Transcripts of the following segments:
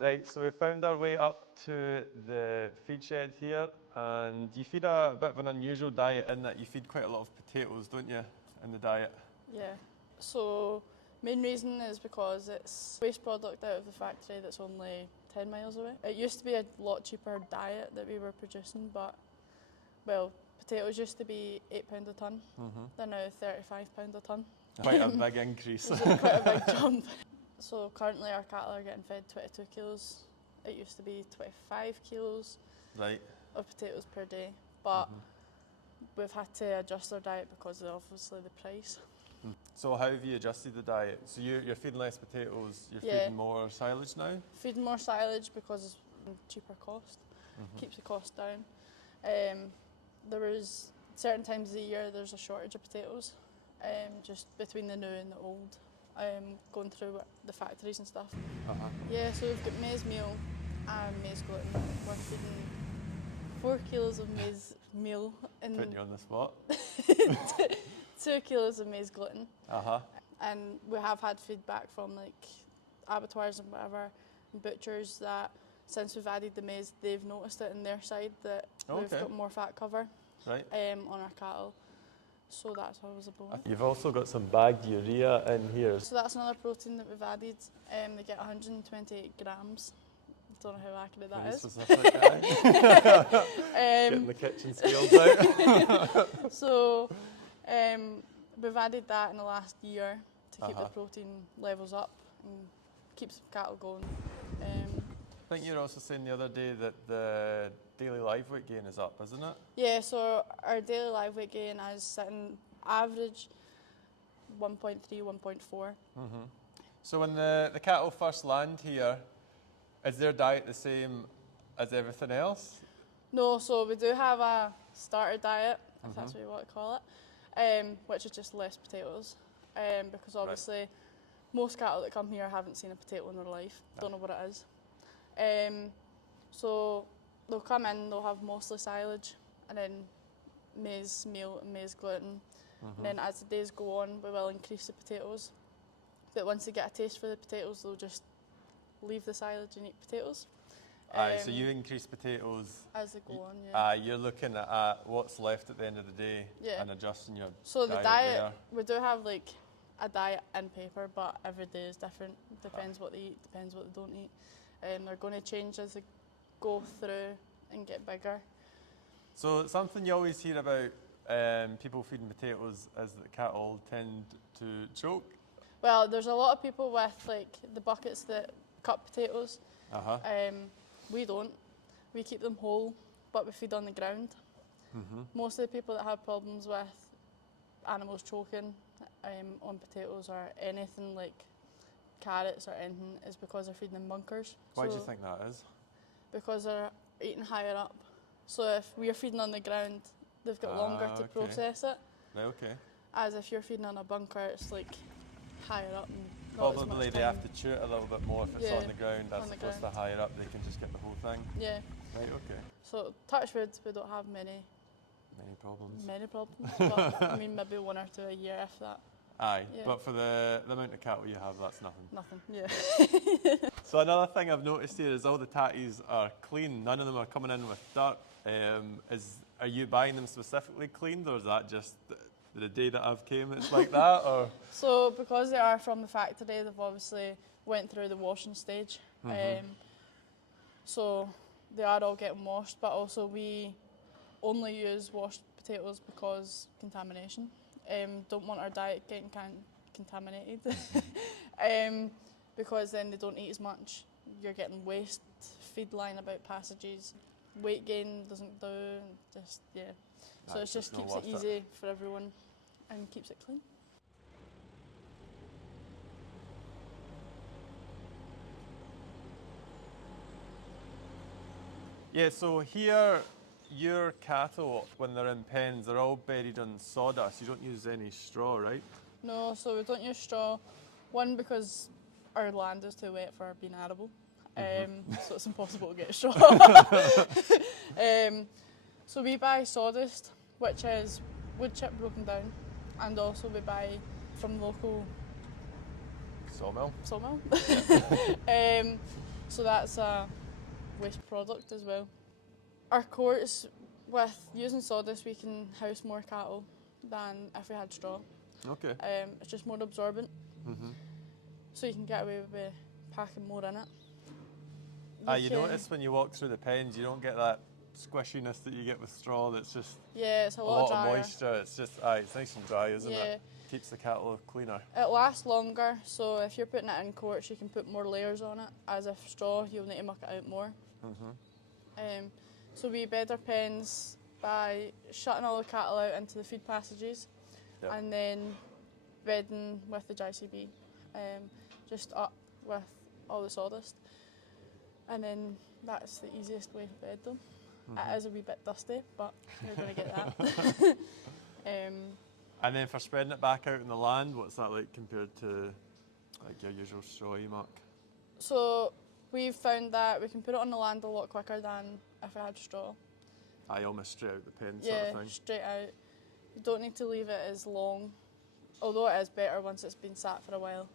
Right, so we found our way up to the feed shed here, and you feed a bit of an unusual diet in that you feed quite a lot of potatoes, don't you, in the diet? Yeah. So main reason is because it's waste product out of the factory that's only 10 miles away. It used to be a lot cheaper diet that we were producing, but well, potatoes used to be £8 a tonne. They're now £35 a tonne. Quite a big increase. It's quite a big jump. So currently our cattle are getting fed 22 kilos. It used to be 25 kilos Right. of potatoes per day, but we've had to adjust our diet because of obviously the price. So how have you adjusted the diet? So you're feeding less potatoes, you're Yeah. feeding more silage now? Feeding more silage because it's cheaper cost, keeps the cost down. There is certain times of the year there's a shortage of potatoes, just between the new and the old, going through the factories and stuff. Yeah, so we've got maize meal and maize gluten. We're feeding 4 kilos of maize meal and Putting you on the spot. 2 kilos of maize gluten. Uh-huh. And we have had feedback from like abattoirs and whatever, and butchers, that since we've added the maize, they've noticed it in their side that we've got more fat cover Right. on our cattle. So that's always a bonus. You've also got some bagged urea in here. So that's another protein that we've added. They get 128 grams. Don't know how accurate that Pretty is. specific, aye. Getting the kitchen scales out. So we've added that in the last year to keep the protein levels up and keeps cattle going. I think you were also saying the other day that the daily live weight gain is up, isn't it? Yeah, so our daily live weight gain is sitting average 1.3, 1.4. So when the cattle first land here, is their diet the same as everything else? No, so we do have a starter diet, if that's what you want to call it, which is just less potatoes, because obviously most cattle that come here haven't seen a potato in their life, don't know what it is. So they'll come in, they'll have mostly silage, and then maize meal and maize gluten. And then as the days go on, we will increase the potatoes. But once they get a taste for the potatoes, they'll just leave the silage and eat potatoes. Aye, so you increase potatoes as they go on, yeah. You're looking at what's left at the end of the day and adjusting your So the diet, there. we do have like a diet in paper, but every day is different. Depends what they eat, depends what they don't eat. They're going to change as they go through and get bigger. So something you always hear about people feeding potatoes is that cattle tend to choke. Well, there's a lot of people with like the buckets that cut potatoes. We don't. We keep them whole, but we feed on the ground. Most of the people that have problems with animals choking on potatoes or anything like carrots or anything is because they're feeding in bunkers. Why do you think that is? Because they're eating higher up. So if we're feeding on the ground, they've got longer to process it. Right, okay. As if you're feeding on a bunker, it's like higher up and not as much Probably they time. have to chew it a little bit more if it's on the ground, as on the opposed ground. to higher up, they can just get the whole thing. Yeah. Right, okay. So touch wood, we don't have many problems. but I mean maybe 1 or 2 a year if that. Aye, Yeah. but for the amount of cattle you have, that's nothing. Nothing, yeah. So another thing I've noticed here is all the tatties are clean. None of them are coming in with dirt. Are you buying them specifically cleaned, or is that just the day that I've came it's like that? Or So because they are from the factory, they've obviously went through the washing stage. So they are all getting washed, but also we only use washed potatoes because contamination. Don't want our diet getting contaminated because then they don't eat as much. You're getting waste feed lying about passages. Weight gain doesn't do, just So it just keeps it easy for everyone and keeps it clean. yeah, so here your cattle, when they're in pens, they're all buried in sawdust. You don't use any straw, right? No, so we don't use straw. One, because our land is too wet for being arable, so it's impossible to get straw. So we buy sawdust, which is wood chip broken down, and also we buy from local Sawmill. sawmill. So that's a waste product as well. Our courts, with using sawdust, we can house more cattle than if we had straw. Okay. It's just more absorbent, Mhm. so you can get away with packing more in it. You notice when you walk through the pens, you don't get that squishiness that you get with straw. That's just Yeah, it's a a lot lot of drier. moisture. It's just, it's nice and dry, isn't Yeah. it? Keeps the cattle cleaner. It lasts longer, so if you're putting it in quartz, you can put more layers on it. As if straw, you'll need to muck it out more. So we bed our pens by shutting all the cattle out into the feed passages, Yep. and then bedding with the JCB, just up with all the sawdust. And then that's the easiest way to bed them. It is a wee bit dusty, but you're going to get that. And then for spreading it back out in the land, what's that like compared to like your usual straw you muck? So we've found that we can put it on the land a lot quicker than if we had straw. Almost straight out the pen Yeah, sort of thing. straight out. You don't need to leave it as long, although it is better once it's been sat for a while.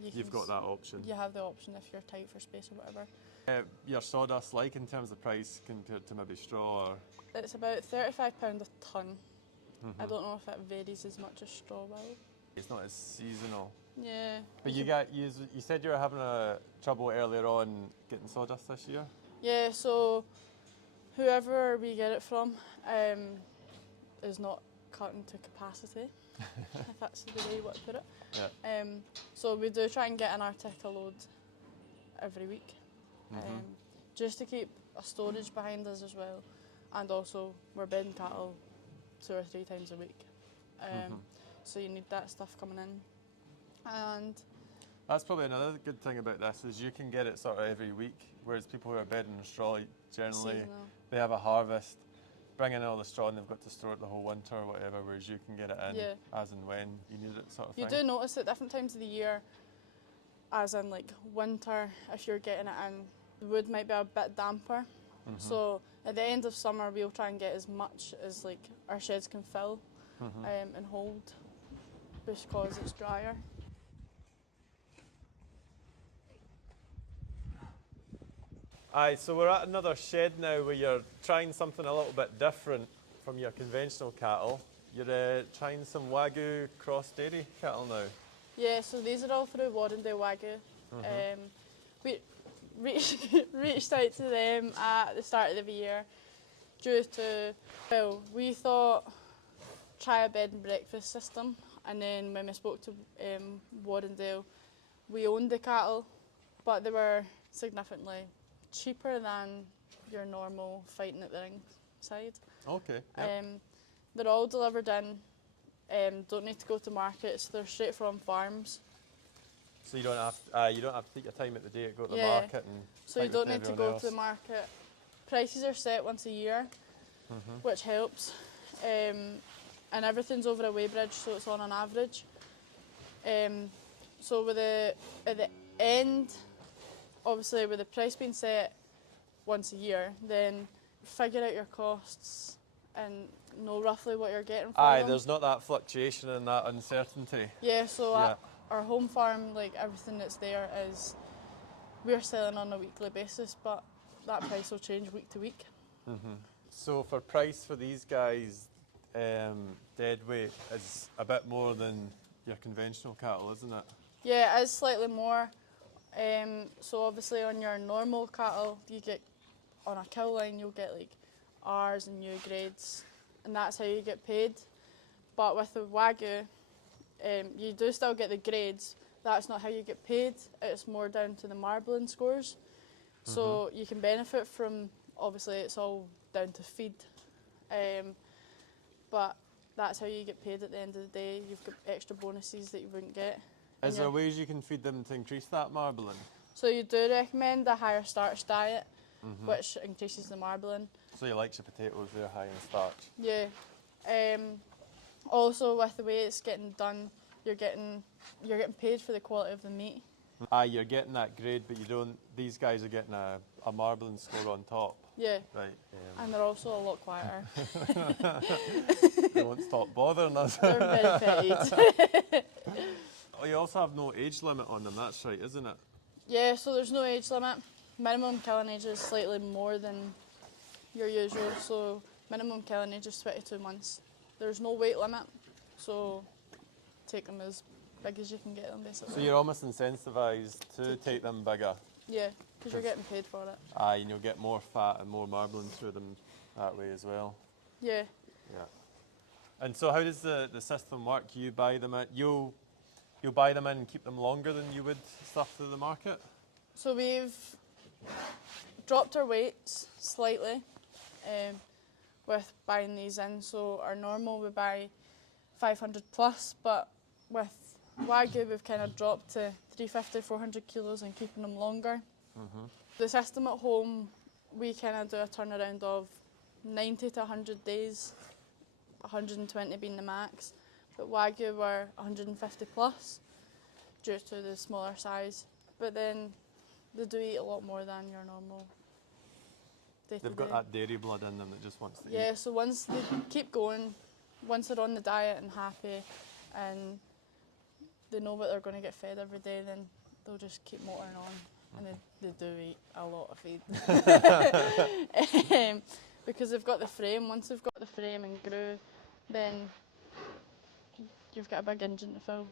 You've got that option. You have the option if you're tight for space or whatever. Your sawdust like in terms of price compared to maybe straw or? It's about £35 a tonne. I don't know if it varies as much as straw will. It's not as seasonal. Yeah. But you said you were having trouble earlier on getting sawdust this year? Yeah, so whoever we get it from is not cutting to capacity, if that's the way you want to put it. Yeah. So we do try and get an article load every week, just to keep a storage behind us as well. And also we're bedding cattle 2 or 3 times a week. So you need that stuff coming in. And that's probably another good thing about this is you can get it sort of every week, whereas people who are bedding straw generally seasonal. they have a harvest, bring in all the straw and they've got to store it the whole winter or whatever, whereas you can get it in as and when you need it sort of You thing. do notice at different times of the year, as in like winter, if you're getting it in, the wood might be a bit damper. So at the end of summer we'll try and get as much as like our sheds can fill and hold, because it's drier. Aye, so we're at another shed now where you're trying something a little bit different from your conventional cattle. You're trying some Wagyu cross dairy cattle now. Yeah, so these are all through Warrendale Wagyu. We reached out to them at the start of the year due to, well, we thought try a bed and breakfast system, and then when we spoke to Warrendale, we owned the cattle, but they were significantly cheaper than your normal fighting at the ring side. Okay. Yep. They're all delivered in, don't need to go to markets, they're straight from farms. So you don't have to take your time at the day to go to the market and. So you don't need to go to the market. Prices are set once a year, which helps, and everything's over a weighbridge, so it's on an average. So at the end, obviously with the price being set once a year, then figure out your costs and know roughly what you're getting for them. There's not that fluctuation and that uncertainty. Yeah, so our home farm, like everything that's there is, we're selling on a weekly basis, but that price will change week to week. So for price for these guys, dead weight is a bit more than your conventional cattle, isn't it? Yeah, it is slightly more. So obviously on your normal cattle, you get, on a kill line, you'll get like R's and U grades, and that's how you get paid. But with the Wagyu, you do still get the grades. That's not how you get paid. It's more down to the marbling scores. So you can benefit from, obviously it's all down to feed, but that's how you get paid at the end of the day. You've got extra bonuses that you wouldn't get. Is there ways you can feed them to increase that marbling? So you do recommend a higher starch diet, which increases the marbling. So you like your potatoes, they're high in starch? Yeah. Also with the way it's getting done, you're getting paid for the quality of the meat. You're getting that grade, but you don't. These guys are getting a marbling score on top. Yeah. Right. And they're also a lot quieter. They won't stop bothering us. They're very petite. You also have no age limit on them. That's right, isn't it? Yeah, so there's no age limit. Minimum killing age is slightly more than your usual, so minimum killing age is 22 months. There's no weight limit, so take them as big as you can get them, basically. So you're almost incentivized to take them bigger. Yeah, because you're getting paid for it. Aye, and you'll get more fat and more marbling through them that way as well. Yeah. Yeah. And so how does the system work? You buy them you'll buy them in and keep them longer than you would stuff through the market? So we've dropped our weights slightly with buying these in. So our normal we buy 500 plus, but with Wagyu we've kind of dropped to 350, 400 kilos and keeping them longer. The system at home, we kind of do a turnaround of 90 to 100 days, 120 being the max. But Wagyu were 150 plus due to the smaller size. But then they do eat a lot more than your normal day-to-day. They've got that dairy blood in them that just wants to eat. Yeah, so once they keep going, once they're on the diet and happy and they know what they're going to get fed every day, then they'll just keep motoring on. And they do eat a lot of feed. Because they've got the frame. Once they've got the frame and grew, then you've got a big engine to fill.